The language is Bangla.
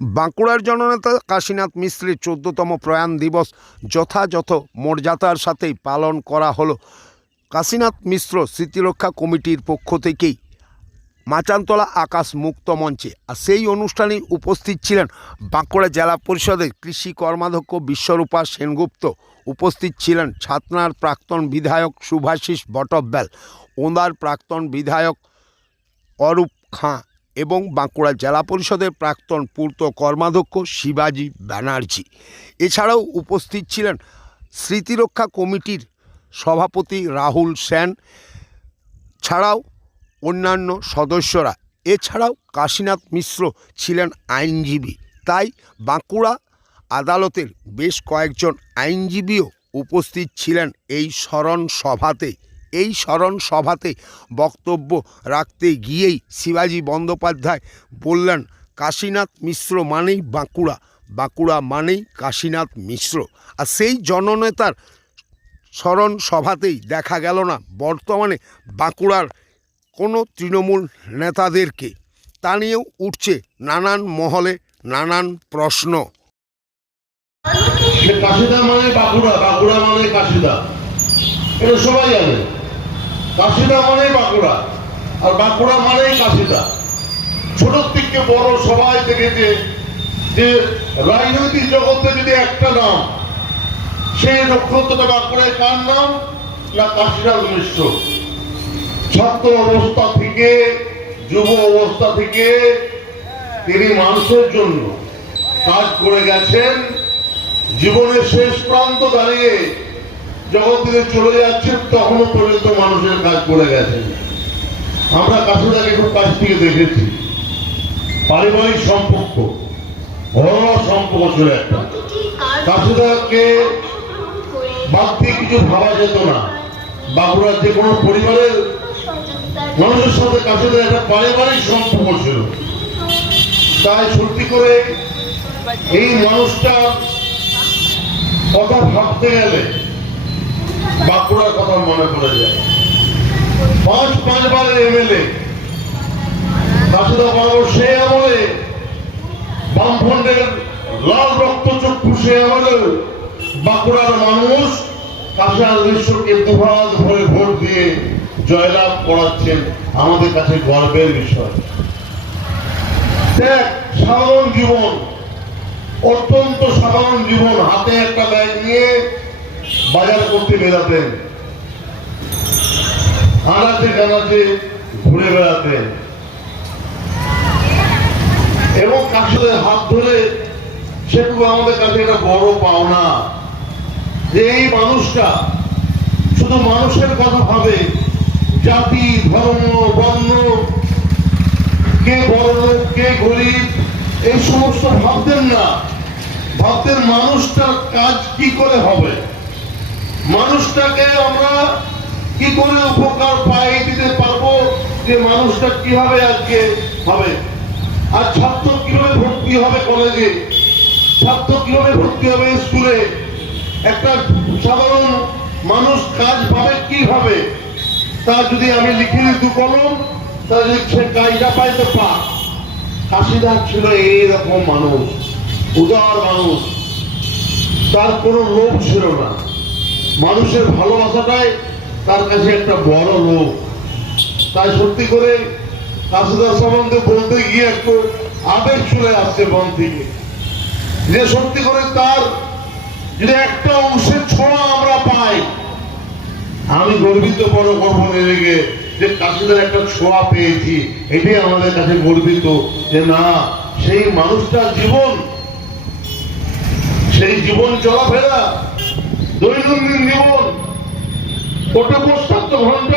বাঁকুড়ার জননেতা কাশীনাথ মিশ্রের 14তম প্রয়াণ দিবস যথাযথ মর্যাদার সাথেই পালন করা হলো। কাশীনাথ মিশ্র স্মৃতিরক্ষা কমিটির পক্ষ থেকেই মাচানতলা আকাশ মুক্ত মঞ্চে। আর সেই অনুষ্ঠানে উপস্থিত ছিলেন বাঁকুড়া জেলা পরিষদের কৃষি কর্মাধ্যক্ষ বিশ্বরূপা সেনগুপ্ত, উপস্থিত ছিলেন ছাতনার প্রাক্তন বিধায়ক শুভাশিস বটব্যাল, ওঁদার প্রাক্তন বিধায়ক অরূপ খাঁ এবং বাঁকুড়া জেলা পরিষদের প্রাক্তন পূর্ত কর্মাধ্যক্ষ শিবাজি ব্যানার্জি। এছাড়াও উপস্থিত ছিলেন স্মৃতিরক্ষা কমিটির সভাপতি রাহুল সেন ছাড়াও অন্যান্য সদস্যরা। এছাড়াও কাশীনাথ মিশ্র ছিলেন আইনজীবী, তাই বাঁকুড়া আদালতের বেশ কয়েকজন আইনজীবীও উপস্থিত ছিলেন এই স্মরণ সভাতে। এই স্মরণ সভাতে বক্তব্য রাখতে গিয়েই শিবাজি বন্দ্যোপাধ্যায় বললেন, কাশীনাথ মিশ্র মানেই বাঁকুড়া, বাঁকুড়া মানেই কাশীনাথ মিশ্র। আর সেই জননেতার স্মরণ সভাতেই দেখা গেল না বর্তমানে বাঁকুড়ার কোনো তৃণমূল নেতাদেরকে। তা নিয়েও উঠছে নানান মহলে নানান প্রশ্ন। কাশীদা মানে বাঁকুড়া, বাঁকুড়া মানে কাশীদা, এটা সবাই জানে। কাশীদা মানে বাঁকুড়া, আর বাঁকুড়া মানেই কাশীদা। ছোট থেকে বড় সবাই দেখেছে যে রাজনৈতিক জগতে যদি একটা নাম, সেই নক্ষত্রটা বাঁকুড়ায় কার নাম? না কাশীনাথ মিশ্র। ছাত্র অবস্থা থেকে যুব অবস্থা থেকে তিনি মানুষের জন্য কাজ করে গেছেন। জীবনের শেষ প্রান্ত দাঁড়িয়ে যখন তিনি চলে যাচ্ছেন তখনও পর্যন্ত মানুষের কাজ করে গেছেন। আমরা কাশীদাকে খুব কাছ থেকে দেখেছি। পারিবারিক সম্পর্ক, ঘরোয়া সম্পর্ক ছিল একটা। কাশীদাকে বাদ দিয়ে কিছু ভাবা যেত না। বাঁকুড়ার যে কোনো পরিবারের মানুষের সাথে কাশীদার একটা পারিবারিক সম্পর্ক ছিল। তাই সত্যি করে এই মানুষটার কথা ভাবতে গেলে বাঁকুড়ার কথা মনে পড়ে যায়। 5-5 এমএলএ কাশীদা বাবু, সে আমলে বামফ্রন্টের লাল রক্তচক্ষু, সে আমলে বাঁকুড়ার মানুষ কাশীনাথ মিশ্রকে দুহাত ভরে ভোট দিয়ে জয়লাভ করাচ্ছেন। আমাদের কাছে গর্বের বিষয়। দেখ, সাধারণ জীবন, অত্যন্ত সাধারণ জীবন। হাতে একটা ব্যাগ নিয়ে বাজার করতে বেরাতেন, আনাচে কানাচে ঘুরে বেড়াতেন এবং কাশীদের হাত ধরে, সেটুকু আমাদের কাছে একটা বড় পাওনা যে এই মানুষটা শুধু মানুষের কথা ভাবে। জাতি, ধর্ম, বর্ণ, কে বড় লোক, কে গরিব, এই সমস্ত ভাবতেন না। ভাবতেন মানুষটার কাজ কি করে হবে, মানুষটাকে আমরা কি করে উপকার পাই দিতে পারবো, যে মানুষটা কিভাবে আজকে হবে। আর ছাত্র কিভাবে ভর্তি হবে কলেজে, ছাত্র কিভাবে ভর্তি হবে স্কুলে, একটা সাধারণ মানুষ কাজ পাবে কিভাবে। তা যদি আমি লিখে দিই 2 কলম, তাহলে সে কাজটা পাইতে পা। কাশীদা ছিল এইরকম মানুষ, উদার মানুষ। তার কোনো লোভ ছিল না। মানুষের ভালোবাসাটাই তার কাছে একটা বড় লোভ। তাই সত্যি করে কাশীদার সম্বন্ধে বলতে গিয়ে একটু আবেগ চলে আসছে মন থেকে, যে সত্যি করে তার যদি একটা অংশের ছোঁয়া আমরা পাই, আমি গর্বিত বড় করবো নিজেকে যে কাশীদার একটা ছোঁয়া পেয়েছি। এটাই আমাদের কাছে গর্বিত যে না, সেই মানুষটার জীবন, সেই জীবন চলাফেরা, দৈনন্দিন জীবন, ওটা 24 ঘন্টা